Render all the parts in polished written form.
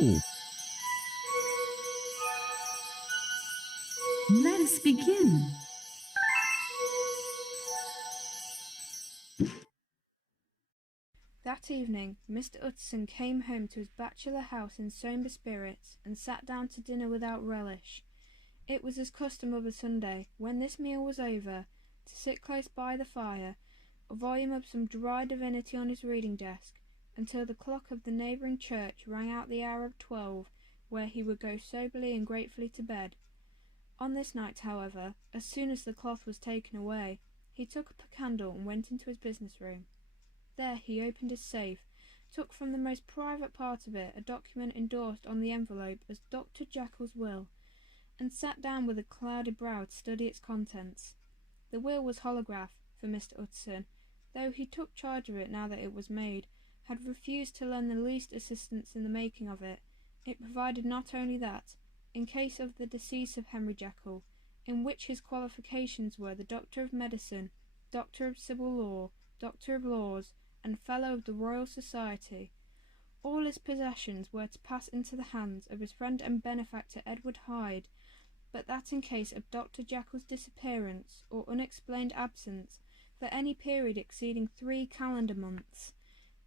So, let us begin. That evening, Mr Utterson came home to his bachelor house in sombre spirits, and sat down to dinner without relish. It was his custom of a Sunday, when this meal was over, to sit close by the fire, a volume of some dry divinity on his reading desk, until the clock of the neighbouring church rang out the hour of 12, where he would go soberly and gratefully to bed. On this night, however, as soon as the cloth was taken away, he took up a candle and went into his business room. There he opened his safe, took from the most private part of it a document endorsed on the envelope as Dr Jekyll's will, and sat down with a clouded brow to study its contents. The will was holograph, for Mr Utterson, though he took charge of it now that it was made, had refused to lend the least assistance in the making of it. It provided not only that, in case of the decease of Henry Jekyll, in which his qualifications were the Doctor of Medicine, Doctor of Civil Law, Doctor of Laws, and Fellow of the Royal Society, all his possessions were to pass into the hands of his friend and benefactor Edward Hyde, but that in case of Dr Jekyll's disappearance or unexplained absence for any period exceeding 3 calendar months,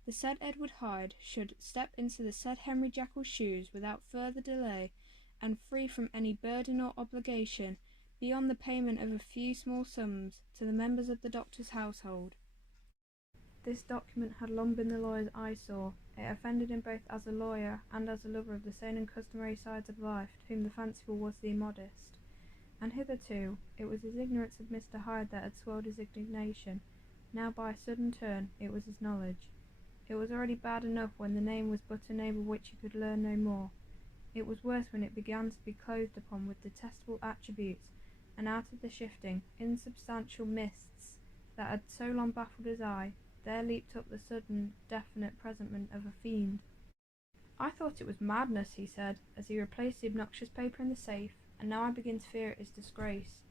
the said Edward Hyde should step into the said Henry Jekyll's shoes without further delay, and free from any burden or obligation beyond the payment of a few small sums to the members of the doctor's household. This document had long been the lawyer's eyesore. It offended him both as a lawyer and as a lover of the sane and customary sides of life, to whom the fanciful was the immodest. And hitherto it was his ignorance of Mr Hyde that had swelled his indignation. Now by a sudden turn it was his knowledge. It was already bad enough when the name was but a name of which he could learn no more. It was worse when it began to be clothed upon with detestable attributes, and out of the shifting, insubstantial mists that had so long baffled his eye, there leaped up the sudden, definite presentment of a fiend. "I thought it was madness," he said, as he replaced the obnoxious paper in the safe, "and now I begin to fear it is disgrace."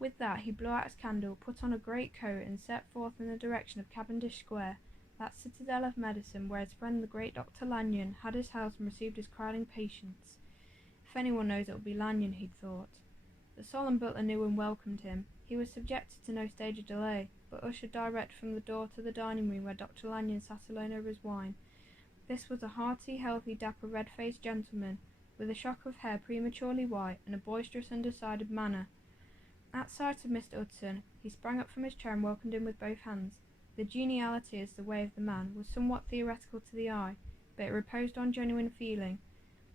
With that he blew out his candle, put on a great coat, and set forth in the direction of Cavendish Square, that citadel of medicine where his friend the great Dr Lanyon had his house and received his crowding patients. If anyone knows, it will be Lanyon, he'd thought. The solemn butler knew and welcomed him. He was subjected to no stage of delay, but ushered direct from the door to the dining room where Dr Lanyon sat alone over his wine. This was a hearty, healthy, dapper, red-faced gentleman, with a shock of hair prematurely white, and a boisterous, undecided manner. At sight of Mr Utterson, he sprang up from his chair and welcomed him with both hands. The geniality, as the way of the man, was somewhat theoretical to the eye, but it reposed on genuine feeling,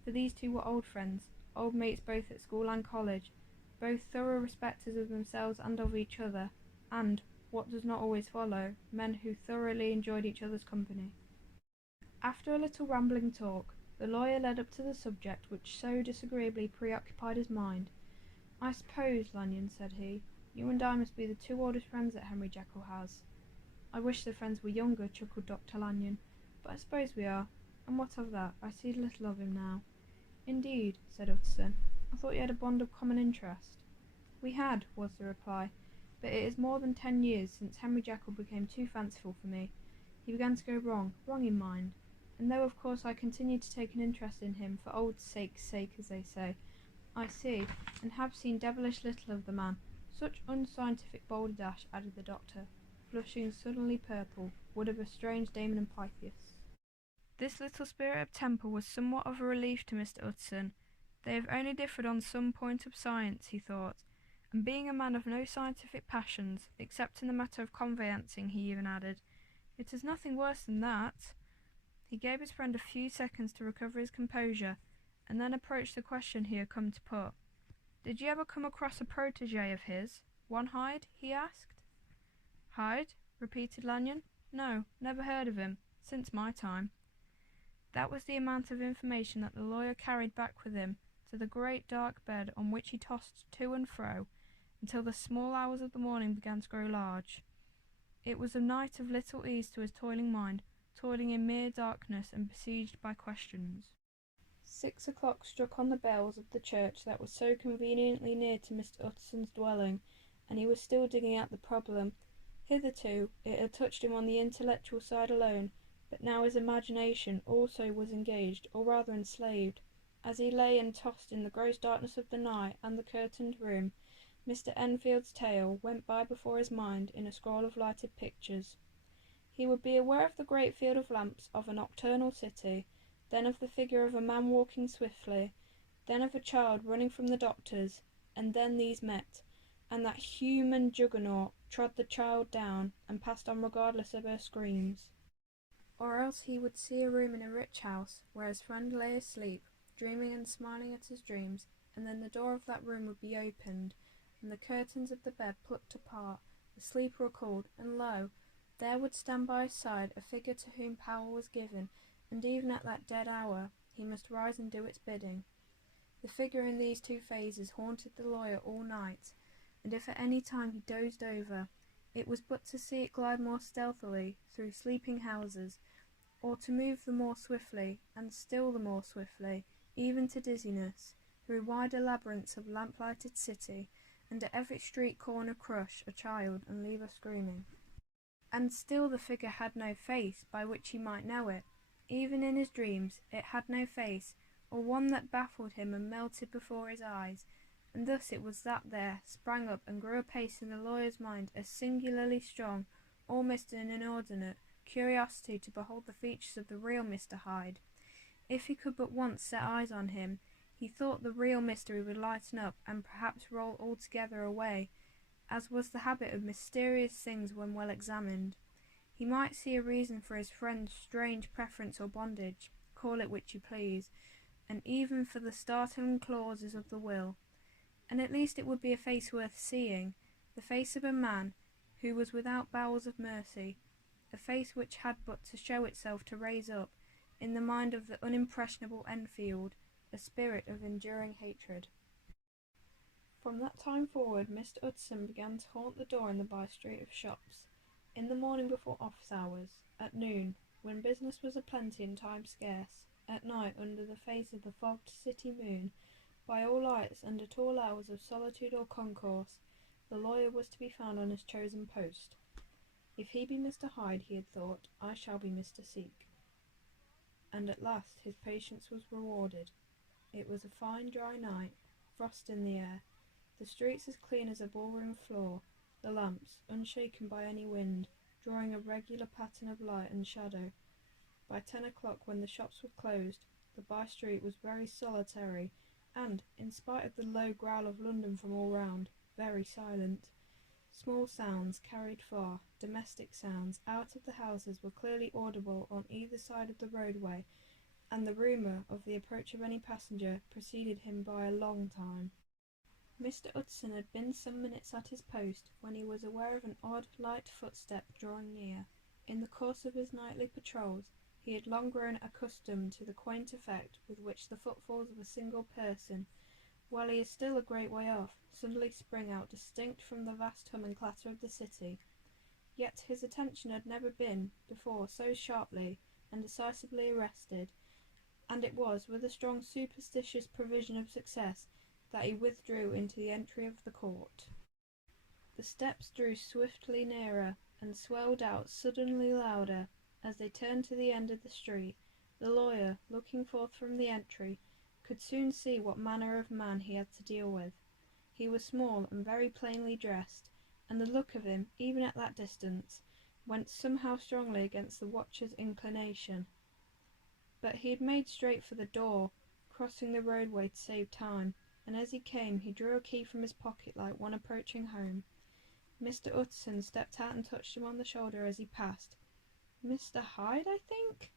for these two were old friends, old mates both at school and college, both thorough respecters of themselves and of each other, and, what does not always follow, men who thoroughly enjoyed each other's company. After a little rambling talk, the lawyer led up to the subject which so disagreeably preoccupied his mind. "I suppose, Lanyon," said he, "you and I must be the two oldest friends that Henry Jekyll has." "I wish the friends were younger," chuckled Dr Lanyon, "but I suppose we are, and what of that? I see little of him now." "Indeed," said Utterson, "I thought you had a bond of common interest." "We had," was the reply, "but it is more than 10 years since Henry Jekyll became too fanciful for me. He began to go wrong in mind, and though of course I continued to take an interest in him for old sake's sake, as they say, I see and have seen devilish little of the man. Such unscientific balderdash," added the doctor, flushing suddenly purple, "would of a strange Damon and Pythias." This little spirit of temper was somewhat of a relief to Mr Utterson. They have only differed on some point of science, he thought, and being a man of no scientific passions, except in the matter of conveyancing, he even added, "it is nothing worse than that." He gave his friend a few seconds to recover his composure, and then approached the question he had come to put. "Did you ever come across a protégé of his, one Hyde?" he asked. "Hyde?" repeated Lanyon. "No, never heard of him, since my time." That was the amount of information that the lawyer carried back with him to the great dark bed on which he tossed to and fro until the small hours of the morning began to grow large. It was a night of little ease to his toiling mind, toiling in mere darkness and besieged by questions. 6 o'clock struck on the bells of the church that was so conveniently near to Mr Utterson's dwelling, and he was still digging out the problem. Hitherto it had touched him on the intellectual side alone, But now his imagination also was engaged, or rather enslaved. As he lay and tossed in the gross darkness of the night and the curtained room, Mr. Enfield's tale went by before his mind in a scroll of lighted pictures. He would be aware of the great field of lamps of a nocturnal city, then of the figure of a man walking swiftly, then of a child running from the doctors, and then these met, and that human juggernaut trod the child down and passed on regardless of her screams. Or else he would see a room in a rich house where his friend lay asleep, dreaming and smiling at his dreams, and then the door of that room would be opened, and the curtains of the bed plucked apart, the sleeper recalled, and lo, there would stand by his side a figure to whom power was given, and even at that dead hour he must rise and do its bidding. The figure in these two phases haunted the lawyer all night, and if at any time he dozed over, it was but to see it glide more stealthily through sleeping houses, or to move the more swiftly, and still the more swiftly, even to dizziness, through wider labyrinths of lamp-lighted city, and at every street corner crush a child and leave her screaming. And still the figure had no face by which he might know it. Even in his dreams it had no face, or one that baffled him and melted before his eyes, and thus it was that there sprang up and grew apace in the lawyer's mind a singularly strong, almost an inordinate, curiosity to behold the features of the real Mr. Hyde. If he could but once set eyes on him, he thought the real mystery would lighten up and perhaps roll altogether away, as was the habit of mysterious things when well examined. He might see a reason for his friend's strange preference or bondage, call it which you please, and even for the startling clauses of the will. And at least it would be a face worth seeing, the face of a man who was without bowels of mercy, a face which had but to show itself to raise up, in the mind of the unimpressionable Enfield, a spirit of enduring hatred. From that time forward Mr. Utterson began to haunt the door in the by-street of shops, in the morning before office hours, at noon, when business was aplenty and time scarce, at night under the face of the fogged city moon, by all lights and at all hours of solitude or concourse, the lawyer was to be found on his chosen post. If he be Mr. Hyde, he had thought, I shall be Mr. Seek. And at last his patience was rewarded. It was a fine dry night, frost in the air, the streets as clean as a ballroom floor, the lamps, unshaken by any wind, drawing a regular pattern of light and shadow. By 10 o'clock, when the shops were closed, the by-street was very solitary, and, in spite of the low growl of London from all round, very silent. Small sounds carried far, domestic sounds, out of the houses were clearly audible on either side of the roadway, and the rumour of the approach of any passenger preceded him by a long time. Mr. Utterson had been some minutes at his post when he was aware of an odd, light footstep drawing near. In the course of his nightly patrols, he had long grown accustomed to the quaint effect with which the footfalls of a single person, while he is still a great way off, suddenly spring out distinct from the vast hum and clatter of the city. Yet his attention had never been before so sharply and decisively arrested, and it was with a strong superstitious prevision of success that he withdrew into the entry of the court. The steps drew swiftly nearer, and swelled out suddenly louder. As they turned to the end of the street, the lawyer, looking forth from the entry, could soon see what manner of man he had to deal with. He was small and very plainly dressed, and the look of him, even at that distance, went somehow strongly against the watcher's inclination. But he had made straight for the door, crossing the roadway to save time, and as he came he drew a key from his pocket like one approaching home. Mr. Utterson stepped out and touched him on the shoulder as he passed. "Mr. Hyde, I think?"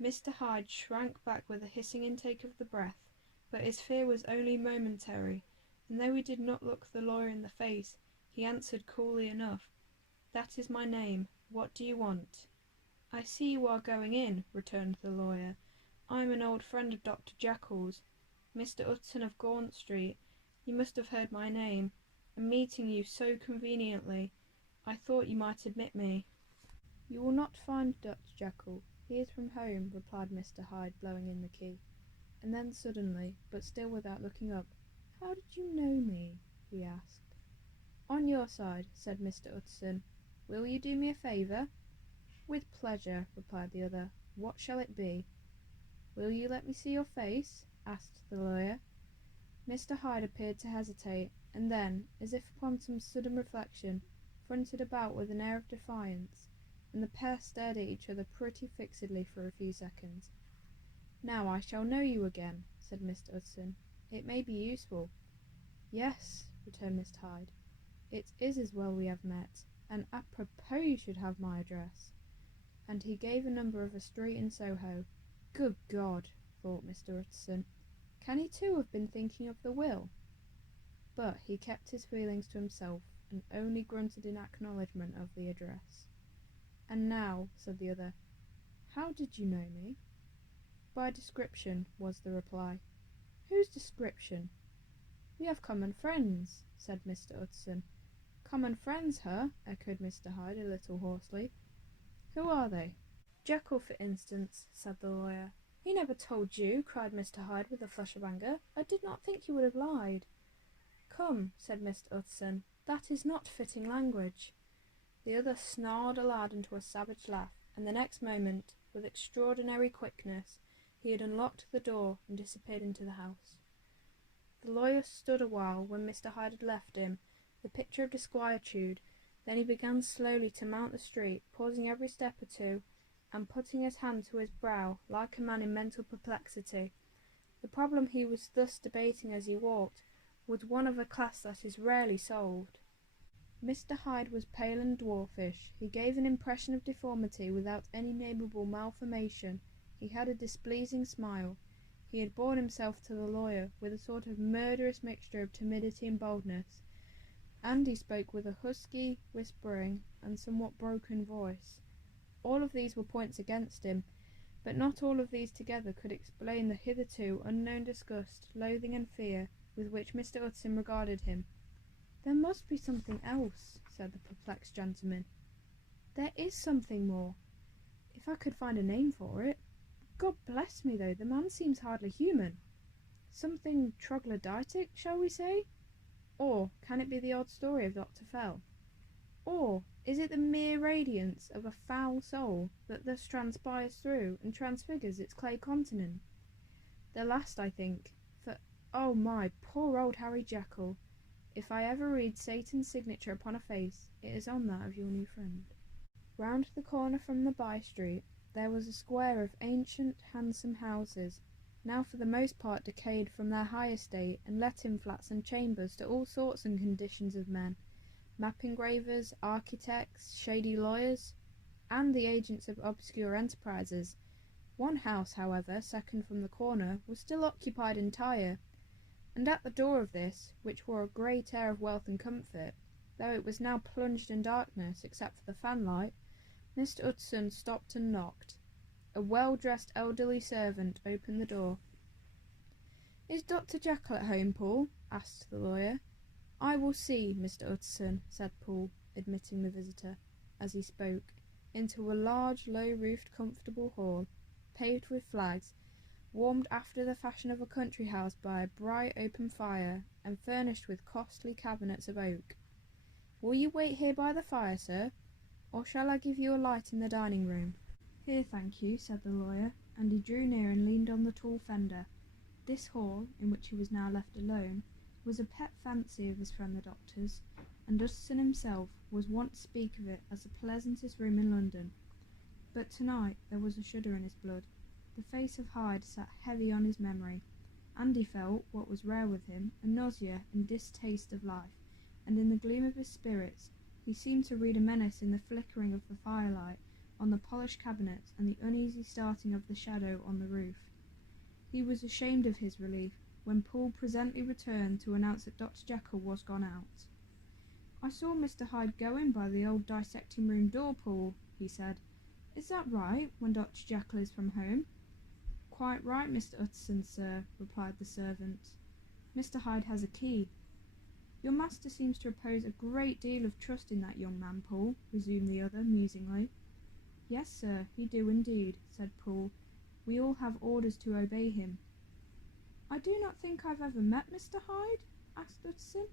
Mr. Hyde shrank back with a hissing intake of the breath, but his fear was only momentary, and though he did not look the lawyer in the face, he answered coolly enough, "That is my name. What do you want?" "I see you are going in," returned the lawyer. "I am an old friend of Dr. Jekyll's, Mr. Utterson of Gaunt Street. You must have heard my name, and meeting you so conveniently, I thought you might admit me." "You will not find Dr. Jekyll. He is from home," replied Mr. Hyde, blowing in the key. And then suddenly, but still without looking up, "How did you know me?" he asked. "On your side," said Mr. Utterson. "Will you do me a favour?" "With pleasure," replied the other. "What shall it be?" "Will you let me see your face?" asked the lawyer. Mr. Hyde appeared to hesitate, and then, as if upon some sudden reflection, fronted about with an air of defiance, and the pair stared at each other pretty fixedly for a few seconds. "Now I shall know you again," said Mr. Utterson. "It may be useful." "Yes," returned Mr. Hyde, "it is as well we have met, and apropos you should have my address." And he gave a number of a street in Soho. "Good God," thought Mr. Utterson, "can he too have been thinking of the will?" But he kept his feelings to himself, and only grunted in acknowledgment of the address. "And now," said the other, "how did you know me?" "By description," was the reply. "Whose description?" "We have common friends," said Mr. Utterson. "Common friends, huh?" echoed Mr. Hyde a little hoarsely. "Who are they?" "Jekyll, for instance," said the lawyer. "He never told you," cried Mr. Hyde with a flush of anger. "I did not think he would have lied." "Come," said Mr. Utterson, "that is not fitting language." The other snarled aloud into a savage laugh, and the next moment, with extraordinary quickness, he had unlocked the door and disappeared into the house. The lawyer stood a while when Mr. Hyde had left him, the picture of disquietude. Then he began slowly to mount the street, pausing every step or two, and putting his hand to his brow like a man in mental perplexity. The problem he was thus debating as he walked was one of a class that is rarely solved. Mr. Hyde was pale and dwarfish. He gave an impression of deformity without any nameable malformation. He had a displeasing smile. He had borne himself to the lawyer with a sort of murderous mixture of timidity and boldness, and he spoke with a husky, whispering, and somewhat broken voice. All of these were points against him, but not all of these together could explain the hitherto unknown disgust, loathing, and fear with which Mr. Utterson regarded him. "There must be something else," said the perplexed gentleman. "There is something more, if I could find a name for it. God bless me, though, the man seems hardly human. Something troglodytic, shall we say? Or can it be the old story of Dr. Fell? Or is it the mere radiance of a foul soul that thus transpires through and transfigures its clay continent? The last, I think, for, oh my, poor old Harry Jekyll, if I ever read Satan's signature upon a face, it is on that of your new friend." Round the corner from the by-street there was a square of ancient, handsome houses, now for the most part decayed from their high estate, and let-in flats and chambers to all sorts and conditions of men, map engravers, architects, shady lawyers, and the agents of obscure enterprises. One house, however, second from the corner, was still occupied entire, and at the door of this, which wore a great air of wealth and comfort, though it was now plunged in darkness except for the fanlight, Mr. Utterson stopped and knocked. A well-dressed elderly servant opened the door. "Is Dr. Jekyll at home, Poole?" asked the lawyer. "I will see, Mr. Utterson," said Poole, admitting the visitor, as he spoke, into a large, low-roofed, comfortable hall, paved with flags, warmed after the fashion of a country house by a bright open fire, and furnished with costly cabinets of oak. "Will you wait here by the fire, sir, or shall I give you a light in the dining-room?" "Here, thank you," said the lawyer, and he drew near and leaned on the tall fender. This hall, in which he was now left alone, was a pet fancy of his friend the doctor's, and Utterson himself was wont to speak of it as the pleasantest room in London. But tonight there was a shudder in his blood. The face of Hyde sat heavy on his memory, and he felt, what was rare with him, a nausea and distaste of life, and in the gleam of his spirits he seemed to read a menace in the flickering of the firelight on the polished cabinets and the uneasy starting of the shadow on the roof. He was ashamed of his relief when Poole presently returned to announce that Dr. Jekyll was gone out. "I saw Mr. Hyde go in by the old dissecting-room door, Poole," he said. "Is that right, when Dr. Jekyll is from home?" "Quite right, Mr. Utterson, sir," replied the servant. "Mr. Hyde has a key." "Your master seems to repose a great deal of trust in that young man, Poole," resumed the other, musingly. "Yes, sir, he do indeed," said Poole. "We all have orders to obey him." "I do not think I've ever met Mr. Hyde?" asked Utterson.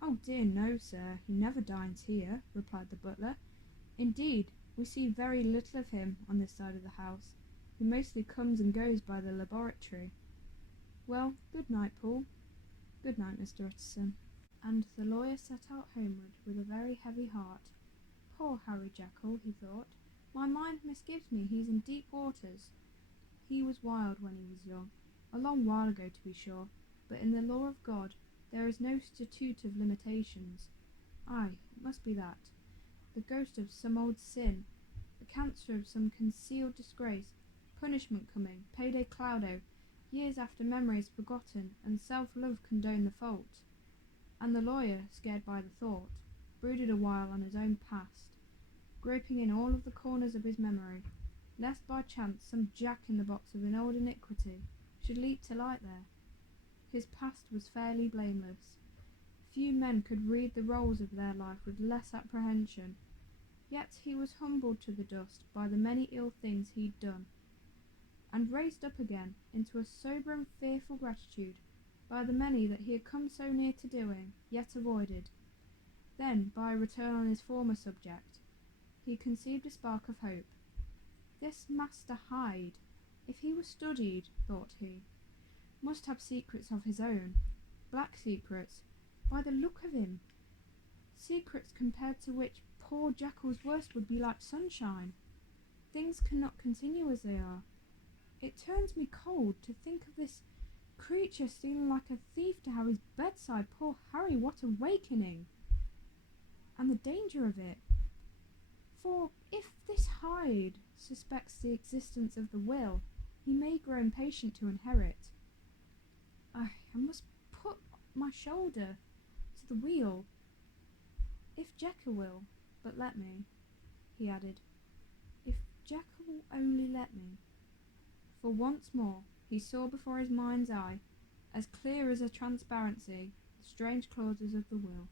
"Oh dear no, sir, he never dines here," replied the butler. "Indeed, We see very little of him on this side of the house. He mostly comes and goes by the laboratory. Well, good night, Poole. Good night, Mr. Utterson. And the lawyer set out homeward with a very heavy heart. Poor Harry Jekyll, he thought. My mind misgives me he's in deep waters. He was wild when he was young, a long while ago to be sure, but in the law of God there is no statute of limitations. Aye, it must be that. The ghost of some old sin, the cancer of some concealed disgrace, punishment coming, payday cloudo, years after memory is forgotten, and self-love condone the fault. And the lawyer, scared by the thought, brooded a while on his own past, groping in all of the corners of his memory, lest by chance some jack-in-the-box of an old iniquity should leap to light there. His past was fairly blameless. Few men could read the rolls of their life with less apprehension, yet he was humbled to the dust by the many ill things he'd done, and raised up again into a sober and fearful gratitude by the many that he had come so near to doing, yet avoided. Then, by a return on his former subject, he conceived a spark of hope. This Master Hyde, if he were studied, thought he, must have secrets of his own, black secrets, by the look of him, secrets compared to which poor Jekyll's worst would be like sunshine. Things cannot continue as they are. It turns me cold to think of this creature stealing like a thief to Harry's bedside. Poor Harry, what awakening! And the danger of it. For if this Hyde suspects the existence of the will, he may grow impatient to inherit. I must put my shoulder to the wheel. If Jekyll will but let me, he added, if Jekyll will only let me. For once more he saw before his mind's eye, as clear as a transparency, the strange clauses of the will.